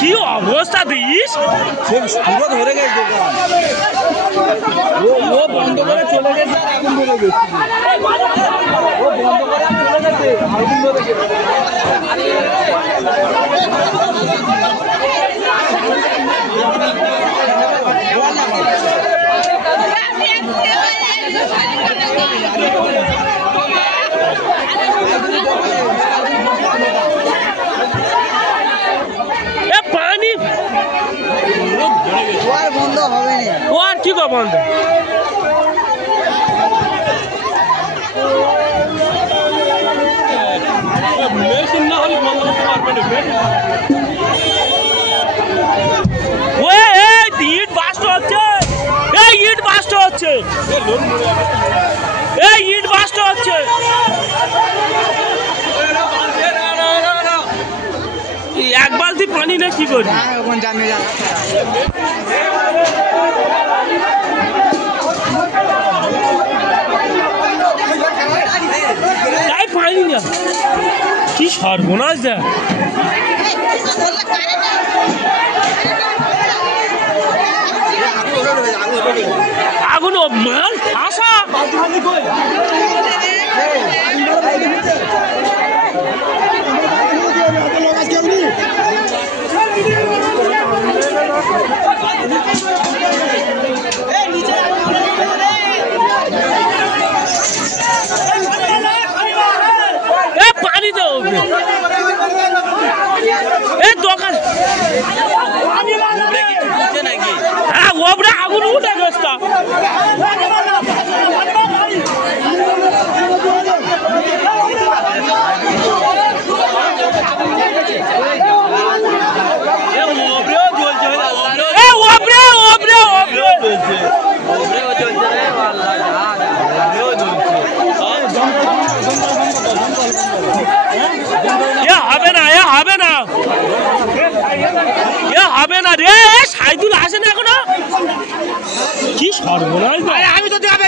কি অবস্থা দিস পুরো ধরে গেছে ও বন্ধ করে চলে গেছে আর আগুন ধরে গেছে ও বন্ধ করে চলে গেছে আগুন ধরে গেছে পানি বন্ধ হবে ও আর কি গো বন্ধ মেশিন না হলে বন্ধ করতে পারবে না ইট বাস্ট হচ্ছে এই ইট বাস্ট হচ্ছে এই ইট বাস্ট হচ্ছে এক বালতি পানি না কি করি তাই পানি না কি সর্বনাশ দেখ আগুন মাল আসা পানি দাও দোকান হ্যাঁ ওপরে আগুন উঠে গেছে হবে না রে সাইদুল আসে না এখনো কি সর্বনাশ আমি তো দেখাবে